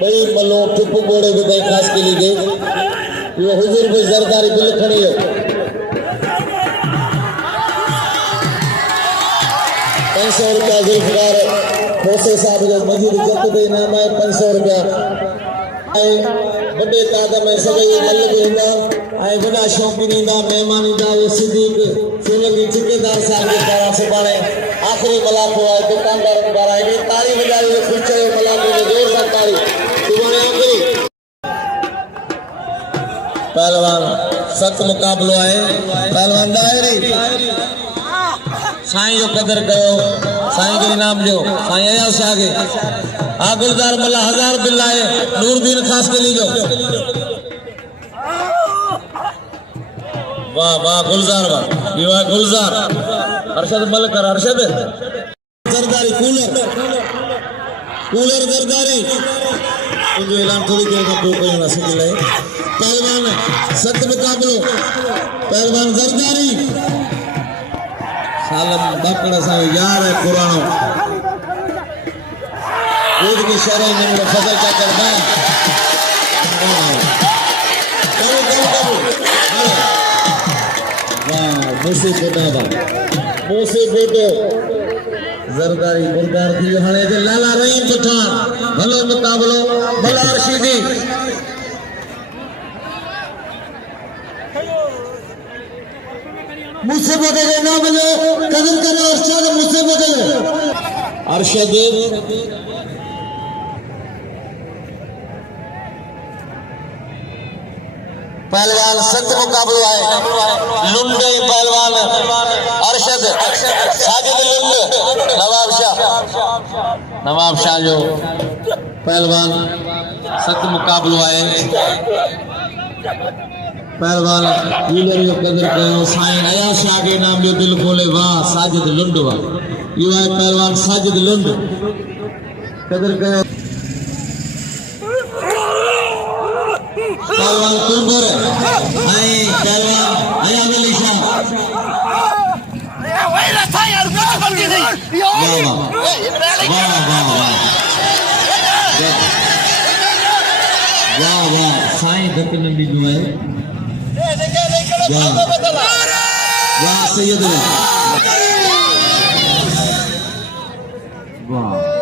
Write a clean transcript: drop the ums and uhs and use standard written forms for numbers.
भाई मलो ठुप बोड़े के भाई खास के लिए ये हुजूर भाई जरदारी बिल खड़ी है 500 रुपया जुल्फकार खोसे साहब जो मजूर जत दे नाम है 500 रुपया बड़े तादाद में सभी मल के हुंदा ऐं बड़ा शौकीन ईंदा मेहमान ईंदा वो सिद्दीक सोलंकी ठेकेदार साहब के द्वारा सुभाणे आखिरी मुलाक़ो आहे दुकानदार द्वारा हिकिड़ी ताड़ी वॼाई ख़ुशि चयो मुलाक़ो में जोर सां ताड़ी सुभाणे आखिरी पहलवान सख्त मुक़ाबलो आहे पहलवान दाहिरी साईं जो कदर कयो साईं के इनाम ॾियो साईं आया से आगे गुलजार मल्ला 1000 बिल आए नूरदीन खास के लीजो वाह वाह गुलजार वाह ये वाह गुलजार अरशद मलकर अरशद जरदारी कूलर जरदारी जो ऐलान थोड़ी देर में कोई ना सकी ले पहलवान सख्त मुकाबलो पहलवान जरदारी सालम बकड़ा सा यार है पुरानो दूध की शरह में फसल का करना मुझसे फोटो जरदारी गुरदार थी हाणे जे लाला रहीम पठान भलो मुकाबलो भला रशीदी मुझसे बदले ना मिले कदम करो अरशद मुझसे बदले अरशद पहलवान सख्त मुकाबलो है लुंडे पहलवान अरशद साजिद लुंड नवाब शाह जो पहलवान सख्त मुकाबलो है पहलवान कूलर जो कदर कयो साईं आया शाह के नाम जो दिल खोले वाह साजिद लुंड वाह यो है पहलवान साजिद लुंड कदर कयो पहलवान कुंबर आई पहलवान आया वली शाह वाह वाह साईं धक नंदी जो है वाह सैयद वाह